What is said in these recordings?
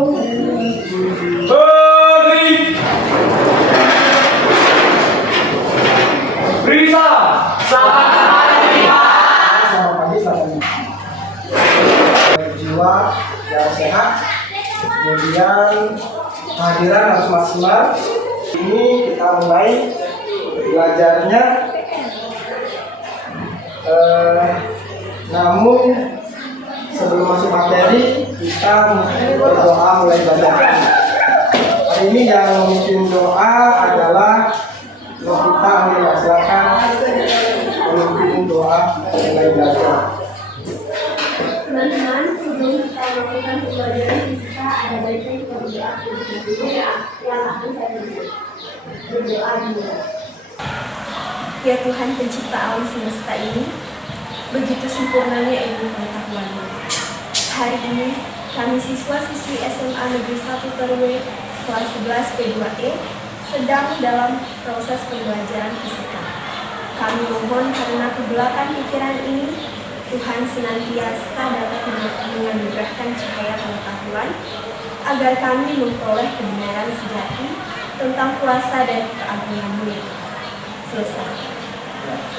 Beri Risa Selamat pagi, jiwa yang sehat, kemudian kehadiran harus maksimal. Ini kita mulai belajarnya, namun sebelum masuk materi kita berdoa mulai belajar. Hari ini yang memimpin doa adalah Novita Amelia. Silakan memimpin doa mulai belajar. Teman-teman, sebelum kita melakukan pembelajaran fisika, ada baiknya kita berdoa dulu yang akan saya berdoa dulu. Ya Tuhan pencipta alam semesta ini, begitu sempurnanya ilmu pengetahuan-Mu. Hari ini kami siswa-siswi SMA Negeri 1 Terwe kelas 11 P2E sedang dalam proses pembelajaran fisika. Kami mohon karena kegelapan pikiran ini, Tuhan senantiasa dapat menganugerahkan cahaya pengetahuan agar kami memperoleh kebenaran sejati tentang kuasa dan keagungan-Mu. Selesai.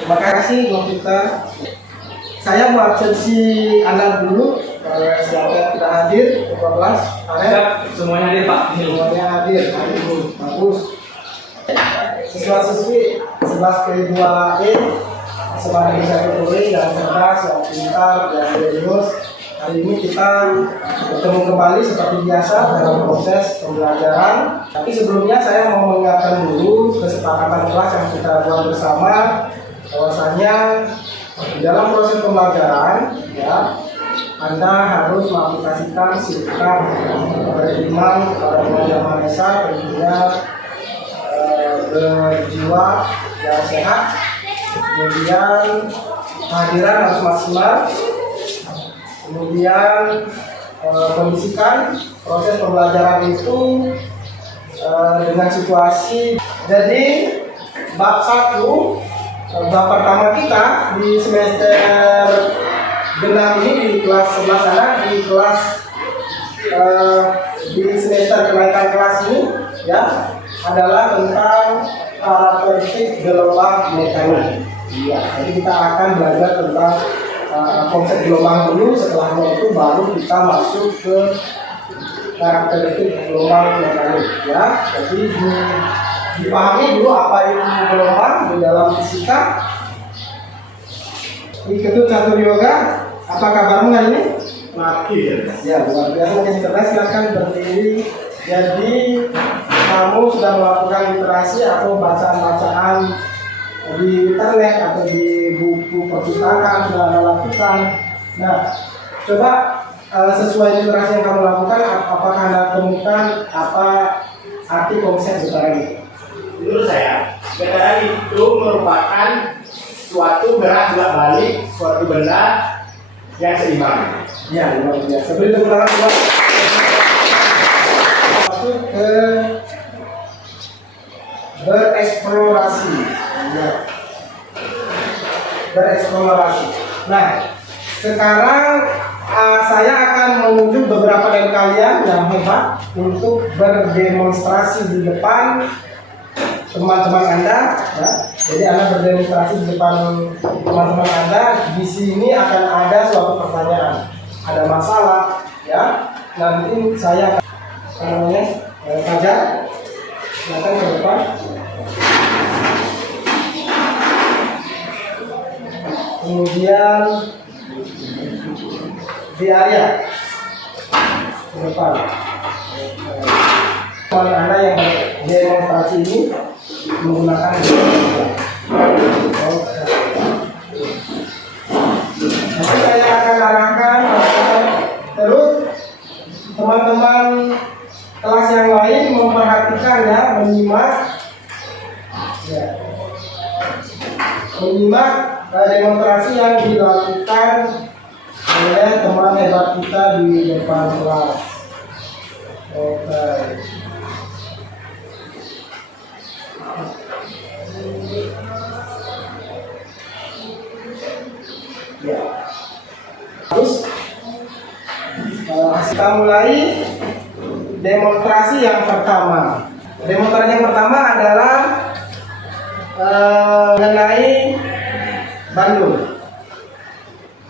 Terima kasih Novita. Saya mau absensi Anda dulu. Silakan kita hadir ketua kelas. semuanya hadir Pak. Semuanya hadir hari ini. Bagus. Siswa-siswi 11 P2E sebagai satu guru yang cerdas, yang pintar, yang serius. Hari ini kita bertemu kembali seperti biasa dalam proses pembelajaran. Tapi sebelumnya saya mau mengingatkan dulu kesepakatan kelas yang kita buat bersama, bahwasanya dalam proses pembelajaran, ya, Anda harus mengaplikasikan sikap beriman kepada Tuhan Yang Maha Esa, tentunya berjiwa yang sehat, kemudian kehadiran harus maksimal, kemudian kondisikan proses pembelajaran itu dengan situasi. Jadi bab 1, bab pertama kita di semester genap ini di kelas 11 sana, di kelas di semester kenaikan kelas ini, ya, adalah tentang karakteristik gelombang mekanik. Ya, jadi kita akan belajar tentang konsep gelombang dulu. Setelahnya itu baru kita masuk ke karakteristik gelombang mekanik. Ya, jadi dipahami dulu apa itu gelombang di dalam fisika. Iketut Catur Yoga, apa kabarmu hari ini? Mati Ya, luar biasa. Mungkin cerdas, silakan berdiri. Jadi kamu sudah melakukan literasi atau bacaan-bacaan di internet atau di buku perpustakaan sudah Anda lakukan. Nah, coba sesuai literasi yang kamu lakukan, apakah Anda temukan apa arti konsep getaran itu? Menurut saya, getaran itu merupakan suatu gerak bolak-balik suatu benda yang seimbang. Ya, luar biasa. Beri tepuk tangan buat. Masuk ke bereksplorasi. Ya. Bereksplorasi. Nah, sekarang saya akan menunjuk beberapa dari kalian yang hebat untuk berdemonstrasi di depan teman-teman Anda, ya. Jadi Anda berdemonstrasi di depan teman-teman Anda. Di sini akan ada suatu pertanyaan, ada masalah, ya. Nanti saya akan Fajar, silakan ke depan. Kemudian di area ke depan. Teman Anda yang demonstrasi ini menggunakan nanti saya akan arahkan terus teman-teman kelas yang lain memperhatikan, ya, menyimak demonstrasi yang dilakukan oleh teman hebat kita di depan kelas. Oke. Ya. Terus kita mulai demonstrasi yang pertama. Demonstrasi yang pertama adalah mengenai Bandung.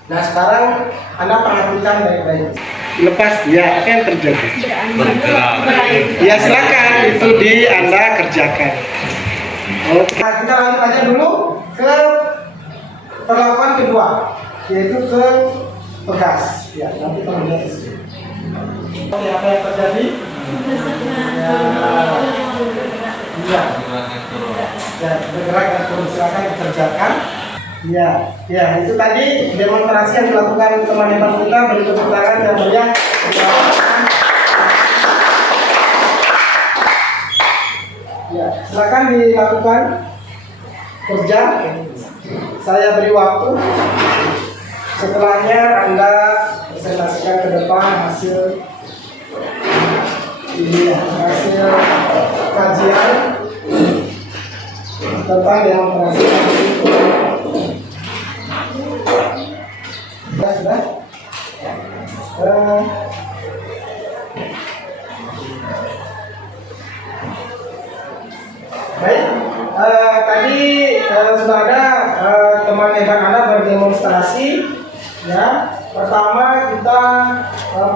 Nah sekarang Anda perhatikan baik-baik. Lepas dia apa yang terjadi? Ya silakan itu Anda kerjakan. Oke. Nah, kita lanjut aja dulu ke perlakuan kedua, yaitu ke pegas. Ya nanti kalau lihat di sini. Oke, apa yang terjadi? Ya, bergerak dan turun, silakan dikerjakan. Ya, itu tadi demonstrasi yang dilakukan teman hebat kita. Beri tepuk tangan yang meriah. Ya, silakan dilakukan kerja. Saya beri waktu. Setelahnya Anda presentasikan ke depan hasil ini, hasil kajian tentang demonstrasi. Sudah. Baik, tadi sudah ada teman hebat Anda berdemonstrasi. Ya, pertama kita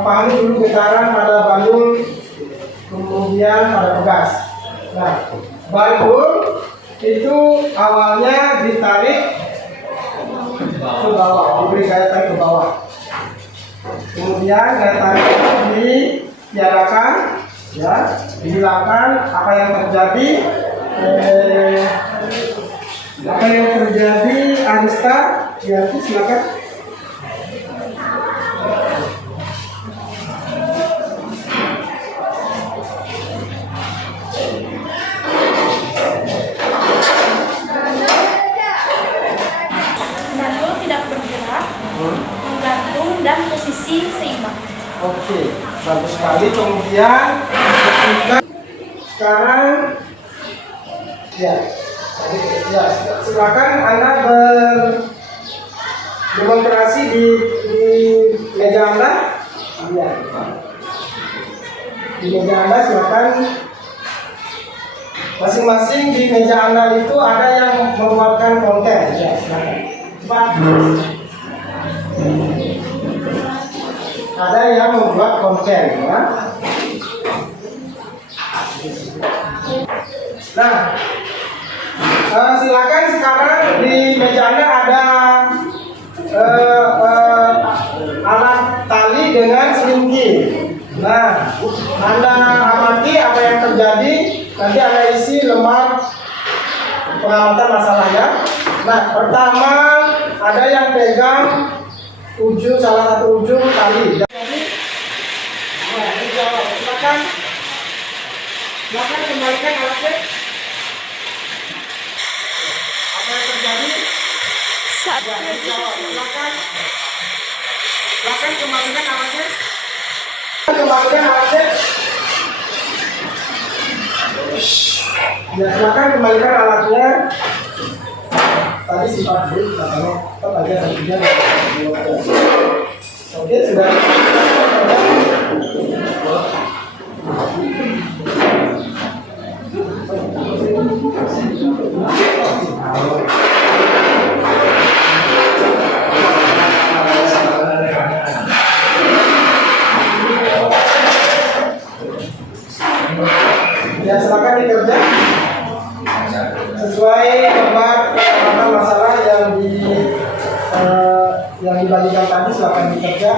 pahami dulu getaran pada balun, kemudian pada pegas. Nah, balun itu awalnya ditarik ke bawah, diberi gaya tarik ke bawah. Kemudian gaya tarik itu ditiadakan, ya, dihilangkan. Apa yang terjadi? Arista, ya, silakan. Dan posisi seimbang. Oke, bagus sekali. Kemudian sekarang ya silakan Anda berdemonstrasi di meja Anda. Ya. Di meja Anda silakan. Masing-masing di meja Anda itu ada yang membuatkan konten. Ya, silakan. Cepat. Ada yang membuat konten, ya. Nah, silakan sekarang di meja Anda ada alat tali dengan selingki. Nah, Anda amati apa yang terjadi. Nanti Anda isi lembar pengamatan masalahnya. Nah, pertama ada yang pegang ujung, salah satu ujung tali. Jadi, nah, dijawab. Silakan kembalikan alatnya. Apa yang terjadi? Ya, dijawab. Silakan kembalikan alatnya. Ya, silakan kembalikan alatnya. Tadi simpan dulu, katanya tetap aja hasilnya. Oke, sudah. Ya, silakan dikerja sesuai lembar pengamatan masalah yang dibagikan tadi. Silakan dikerja.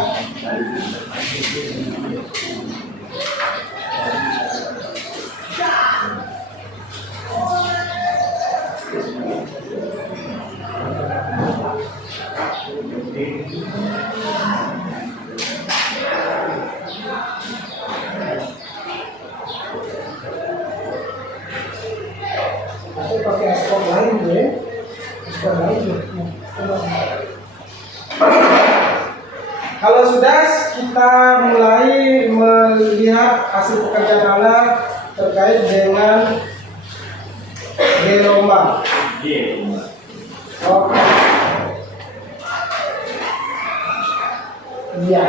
Tapi pakai spot lain ya. Spot lain ya. Kalau sudah, kita mulai melihat hasil pekerjaan Anda terkait dengan gelombang. Oke. Iya.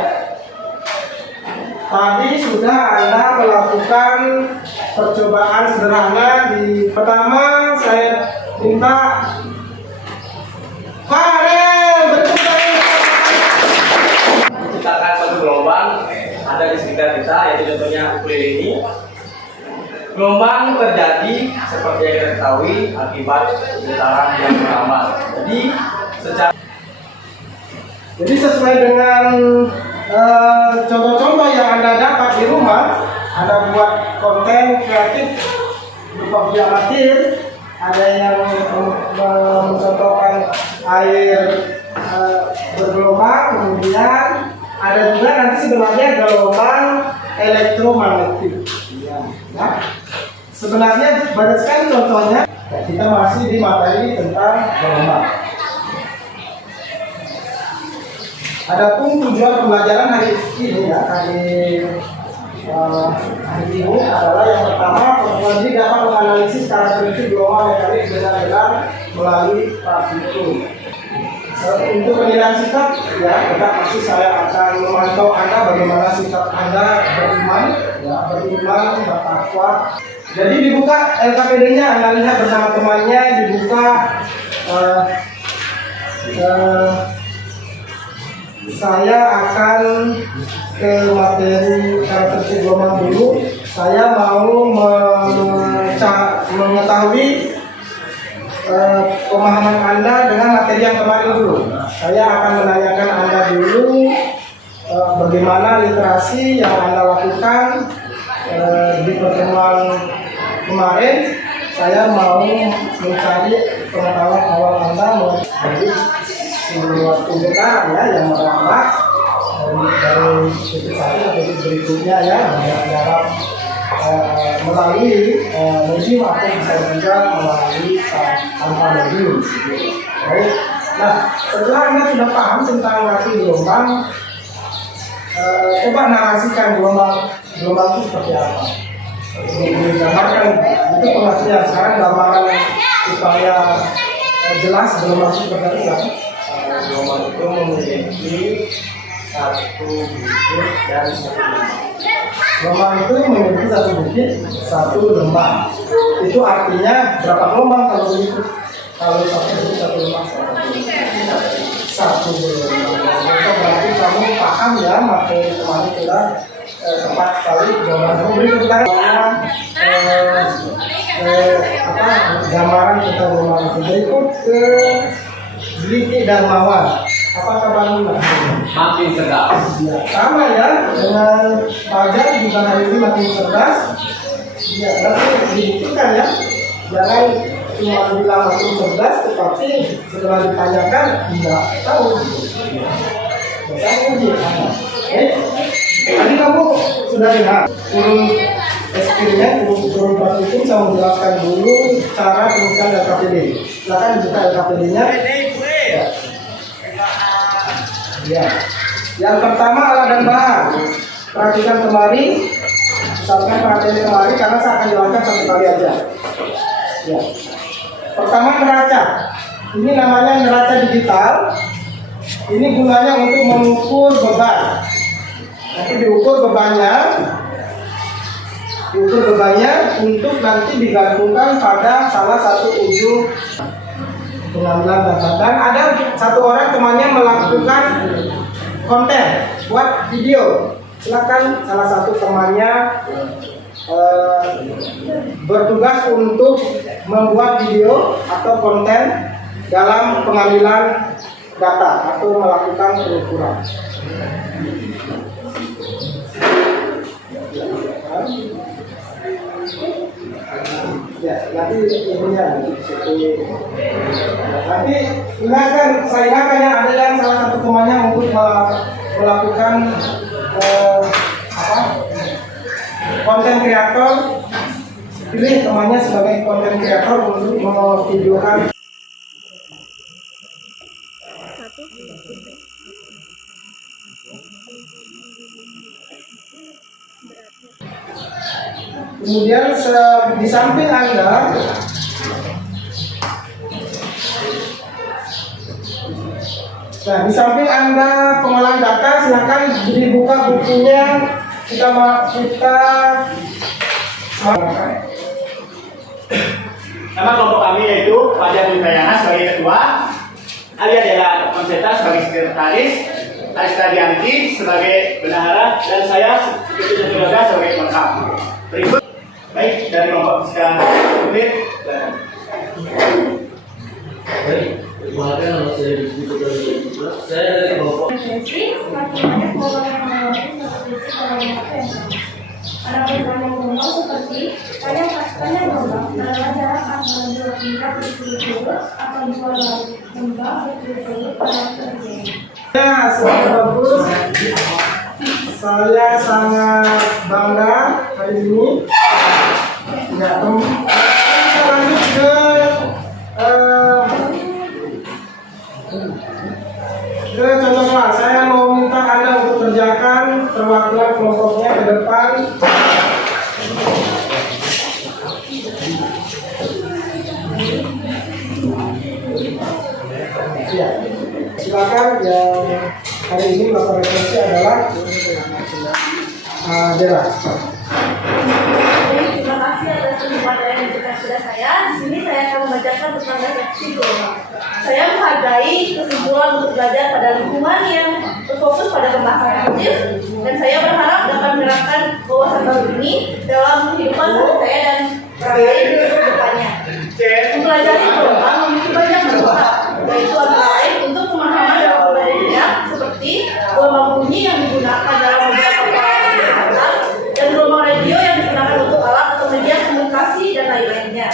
Tadi sudah Anda melakukan percobaan sederhana. Pertama saya minta Menciptakan satu gelombang ada di sekitar kita, yaitu contohnya ukulele ini. Gelombang terjadi seperti yang kita ketahui akibat getaran yang beramal. Jadi sesuai dengan contoh-contoh yang Anda dapat di rumah, Anda buat konten kreatif berupa video amatir, ada yang mencontohkan air bergelombang, kemudian ada juga nanti sebenarnya gelombang elektromagnetik. Ya. Sebenarnya banyak sekali contohnya. Kita masih di materi tentang gelombang. Adapun tujuan pembelajaran hari ini adalah yang pertama, penguji dapat menganalisis karakteristik gelombang mekanik dengan benar melalui partitur. Untuk penilaian sikap, ya tetap pasti saya akan memantau Anda bagaimana sikap Anda beriman, bertakwa. Jadi dibuka LKPD-nya, Anda lihat bersama temannya, dibuka. Saya akan ke materi karakteristik gelombang dulu. Saya mau mengetahui pemahaman Anda dengan materi yang kemarin dulu. Saya akan menanyakan Anda dulu bagaimana literasi yang Anda lakukan di pertemuan kemarin. Saya mau mencari pengetahuan awal Anda mengenai suatu getaran ya yang merambat dari titik satu ke titik berikutnya ya dalam melalui medium atau bisa juga melalui tanpa medium. Baik. Nah, setelah Anda sudah paham tentang arti gelombang, coba narasikan gelombang itu seperti apa. Digambarkan itu pengertian. Sekarang gambaran supaya jelas gelombang itu seperti apa. Gelombang itu memiliki satu bukit dan satu lembah. Gelombang itu memiliki satu bukit, satu lembah. Itu artinya berapa gelombang kalau begitu? Kalau satu bukit, satu lembah, satu gelombang. Itu berarti kamu paham ya materi kemarin sudah tepat sekali gelombang. Kemudian kita gambaran kita gelombang itu berikut ke Dwi Darmawan. Apa kabarnya? Makin cerdas. Ya, sama ya dengan Fajar juga hari ini makin cerdas. Ya, tapi dibuktikan ya, jangan cuma bilang makin cerdas, tetapi setelah ditanyakan tidak tahu. Tidak uji. Tadi kamu sudah lihat turun eksperimen, turun praktikum. Saya menjelaskan dulu cara penulisan LKPD. Silakan dibuka LKPD-nya. Ya. Yang pertama alat dan bahan. Perhatikan kembali, misalkan perhatian kembali karena saya akan jelaskan satu kali aja. Ya. Pertama neraca. Ini namanya neraca digital. Ini gunanya untuk mengukur beban. Nanti diukur bebannya untuk nanti digantungkan pada salah satu ujung pengambilan data. Dan ada satu orang temannya melakukan konten buat video. Silakan salah satu temannya bertugas untuk membuat video atau konten dalam pengambilan data atau melakukan pengukuran. Ya, nanti ilmunya nanti ingatkan, saya ingatkan ya, ada yang salah satu temannya untuk melakukan konten kreator. Pilih temannya sebagai konten kreator untuk memvideokan. Kemudian di samping Anda di samping Anda pengolahan data, silakan dibuka bukunya Nama kelompok kami yaitu Fajar Wintayana sebagai ketua, Ali adalah Konseta sebagai sekretaris, Aista Dianti sebagai bendahara, dan saya sebagai pelengkap. Berikut baik dari kelompok sekarang unit. Baik, perkenalkan nama saya Rizky Putra. Saya dari kelompok. Semakin banyak orang yang melewati kompetisi olahraga. Ada beberapa gelombang seperti tanya gelombang adalah jarak antara dua tingkat berturut-turut atau dua gelombang berturut-turut dalam terjadi. Ya, sangat bagus. Saya sangat bangga hari ini. Ya, kita lanjut ke contoh kelas. Saya mau minta Anda untuk kerjakan perwakilan kelompoknya ke depan. Ya, silakan. Yang hari ini melakukan refleksi adalah Dera. Terima kasih atas kesempatan yang diberikan kepada saya. Di sini saya akan membacakan tentang refleksi gelombang. Saya menghargai kesimpulan untuk belajar pada lingkungan yang berfokus pada pembahasan aktif, dan saya berharap dapat menerapkan wawasan baru ini dalam kehidupan saya dan orang lain ke depannya. Mempelajari gelombang memiliki banyak manfaat, yaitu antara lain untuk pemahaman dalam berbeda seperti gelombang bunyi yang digunakan dalam beberapa peralatan kesehatan dan gelombang radio yang digunakan untuk alat atau media komunikasi dan lain-lainnya.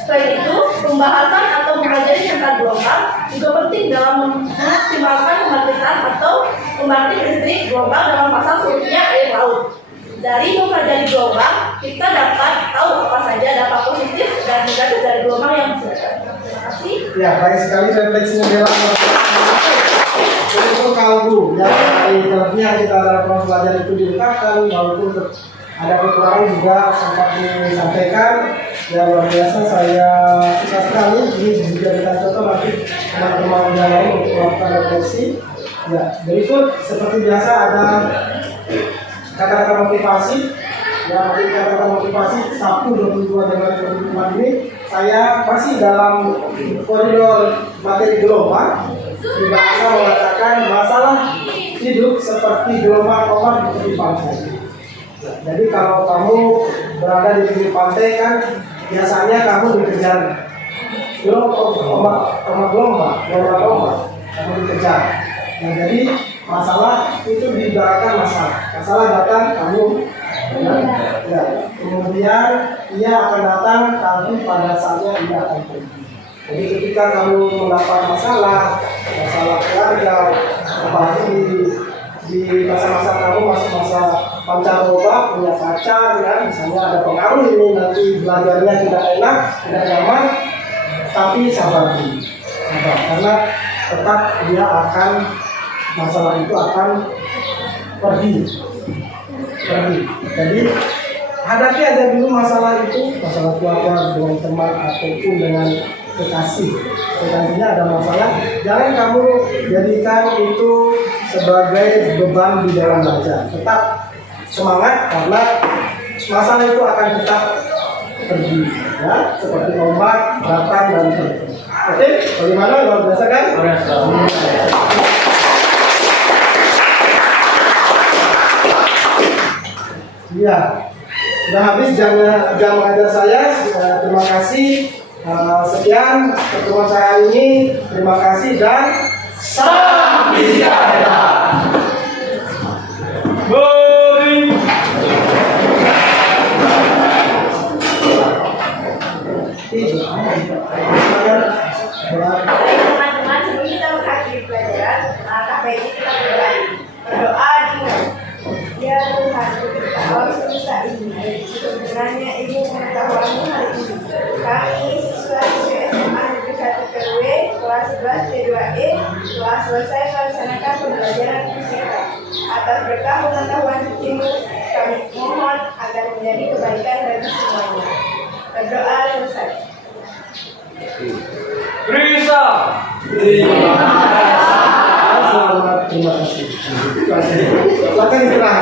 Selain itu, pembahasan atau mempelajari tentang gelombang juga penting dalam mengoptimalkan pembangkitan atau pembangkit listrik gelombang dalam pasang surutnya air laut. Dari mempelajari gelombang, kita dapat tahu apa saja dampak positif dan negatif dari gelombang yang bersifat. Terima kasih. Ya, baik sekali refleksinya Dera. Untuk kaldu, ya, dari kelebihan kita dalam proses belajar itu diungkapkan, walaupun ada kekurangan juga sempat disampaikan. Ya, luar biasa, saya suka sekali. Ini dijadikan contoh nanti teman-teman yang lain untuk melakukan refleksi. Ya, berikut seperti biasa ada kata-kata motivasi. Ya, nanti kata-kata motivasi Sabtu 22 Januari 2024 ini saya masih dalam koridor materi gelombang. Dibahasa mengatakan masalah hidup seperti gelombang ombak di tepi pantai. Jadi kalau kamu berada di tepi pantai kan biasanya kamu dikejar ombak, kamu dikejar. Nah, jadi masalah itu diibaratkan masalah datang kamu ya, kemudian ia akan datang tapi pada saatnya ia akan pergi. Jadi ketika kamu mendapat masalah keluarga, apalagi di masa-masa kamu masa pancaroba, punya pacar, ya, misalnya ada pengaruh ini nanti belajarnya tidak enak, tidak nyaman, tapi sabar, karena tetap dia akan masalah itu akan pergi. Jadi hadapi aja dulu masalah itu, masalah keluarga dengan teman ataupun dengan kekasih. Nantinya ada masalah, jangan kamu jadikan itu sebagai beban di dalam belajar. Tetap semangat karena masalah itu akan tetap pergi, ya, seperti ombak datang dan pergi. Oke, bagaimana? Luar biasa kan? Iya, sudah habis jam mengajar saya. Terima kasih. Sekian pertemuan saya hari ini. Terima kasih dan salam Bismillah. Teman-teman, sebelum kita mengakhiri pelajaran, KPI kita berdoa dulu. Ya Tuhan, alam semesta ini, sebenarnya ilmu pengetahuanmu hari ini. Kami siswa-siswi SMA Negeri 1 KW, kelas 11 T2E, telah selesai melaksanakan pembelajaran fisika. Atas berkah pengetahuan sucimu, kami mohon agar menjadi kebaikan bagi semuanya. Berdoa selesai. Risa. Terima kasih. Silakan istirahat.